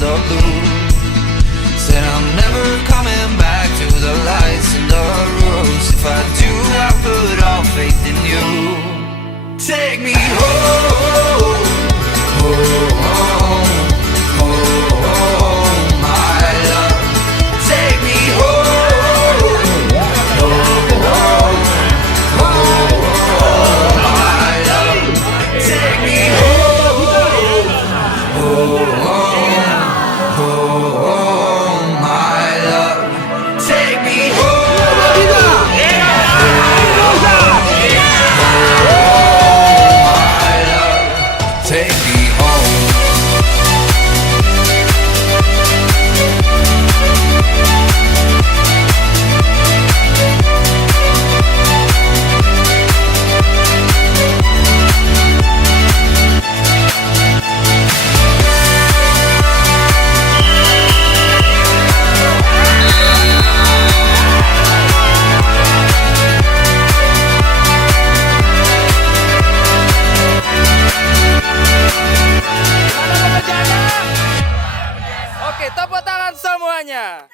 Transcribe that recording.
the blue. Said I'm never coming back to the lights and the rules. If I do, I put all faith in you. Take me home, home, home, my love. Take me home, home, home, my love. Take me home, home, home, my love. Take me home. Take me home. Oke, tepuk tangan semuanya.